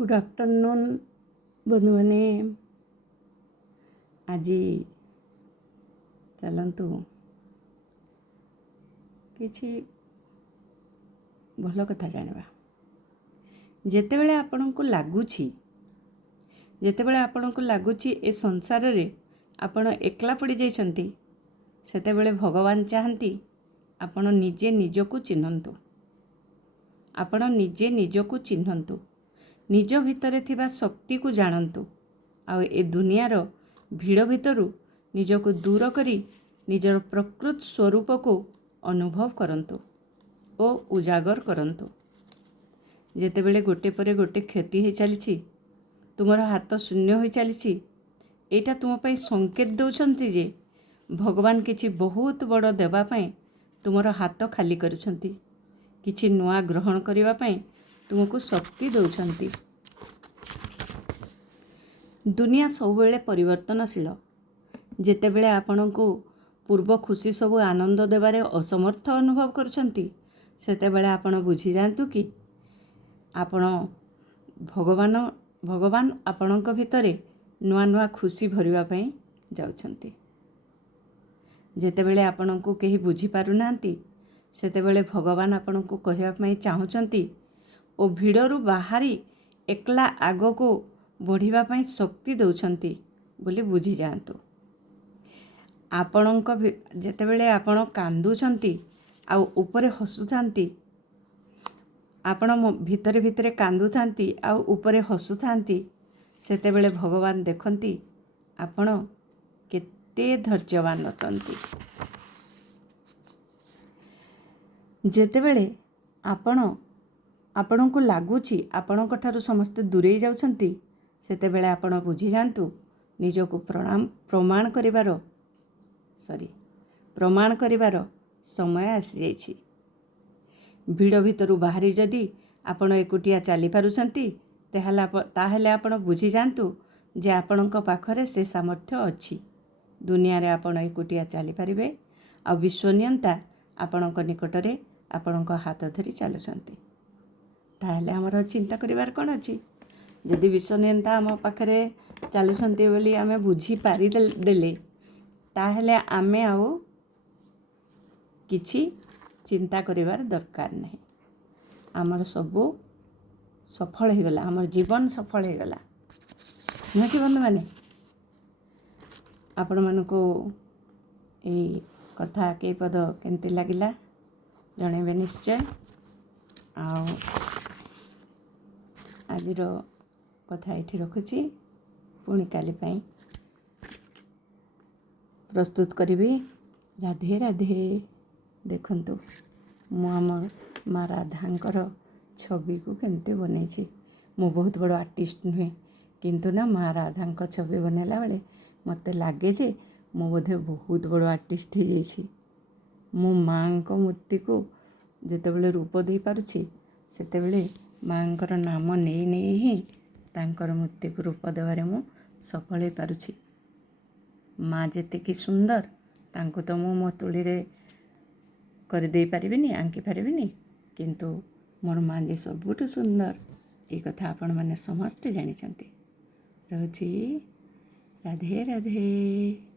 Good afternoon बंधु मैंने आज चलतु किसी भल कथा जाना जितेबले आपण को लगुच ए संसार रे आपण एकला पड़ जाइछंती सेतेबेले भगवान चाहती आपण निजे निजको चिन्हतु आपण निजे निजको चिन्हतु निज भितरे थिबा शक्ति को जानतु आ ए दुनियार भीड़ भितरु निजको दूर करी निजर प्रकृत स्वरूप को अनुभव करंतु ओ उजागर करंतु। जेतेबेले गोटे परे गोटे क्षति हो चली तुमर हाथ शून्य हो चली एटा तुम पाई संकेत दौरान जे भगवान किछि बहुत बड़ देवाई तुमर हाथ खाली करुछंती किछि नुआ ग्रहण करिवा पाई तुमको शक्ति दौरान। दुनिया सबुबले परिवर्तनशील जेतेबेले आपण को पूर्व खुशी सब आनंद देवारे असमर्थ अनुभव करुछंती सेतेबेले आपण बुझी जांतु कि आपण भगवान आपणक भितरे नुआ नुआ खुशी भरिवा पाई जाउछंती। जेतेबेले आपण को केही बुझी पारु नांती सेतेबेले भगवान आपण को कहवा पाई चाहुचंती ओ भिड़रू बाहरी एकला आग को बढ़िबा पाई शक्ति दौछंती बोली बुझी जातु। आपणक जेतेबेले आपण कांदुछंती आ ऊपरे हसुथांती आपण भितरे भितरे कांदुथांती आ ऊपरे हसुथांती सेतेबेले भगवान देखंती आपण केते धैर्यवान अटंती। जेतेबेले आपण को लगुच आपणक ठारू समस्ते दूरे जाउछंती सेतेबेले आपण बुझी जांतु निजको प्रमाण करिवार समय आसी जाइछि। भिड़ भितरु बाहरी जदि आपण एकुटिया चली पारुछंती ताहेले आपण बुझी जांतु जे आपणक पाखरे से सामर्थ्य अछि। दुनिया रे आपण एकुटिया चली पारिबे आ विश्वनियंता आपणक निकटरे आपणक हाथ धरी चलुछंती ताहेले हमर चिंता करिवार कोन अछि। यदि विश्वनियंता आम पाखरे चलुछंती बोली आमे बुझी पारि देले ताहेले आमे आउ किछि चिंता करिवार दरकार नहीं। आमर सबू सफल हो गला आमर जीवन सफल हो गला नुह कि बंधु माने आपण मानकु ए कथा के पद केमती लागिला जणेबे निश्चय। आजिर कथा एठी रखुची पुणी काली पाई प्रस्तुत करिबी। राधे राधे। देखंतु मु आम माँ राधांकर छवि को केमती बनई मु बहुत बड़ आर्टिस्ट नुहे किंतु ना माँ राधांक छवि बनैला बेले मते लागे जे मु बोधे बहुत बड़ आर्टिस्ट हो जाइछि। मु माँ को मूर्ति को जेतेबेले रूप दे पारुछि सेतेबेले माँकर नाम नहीं नहीं ही तांकर मूर्ति को रूप देवारे मु सफल हो पारुछि। माँ जेते कि सुंदर तांको तो मु मो तुली रे कर दे पारिबिनी आंकी पारिबिनी किंतु मोर माँ जे सबुठ सुंदर ये कथा आपण माने समस्ते जानिछंती। रहुछि राधे राधे।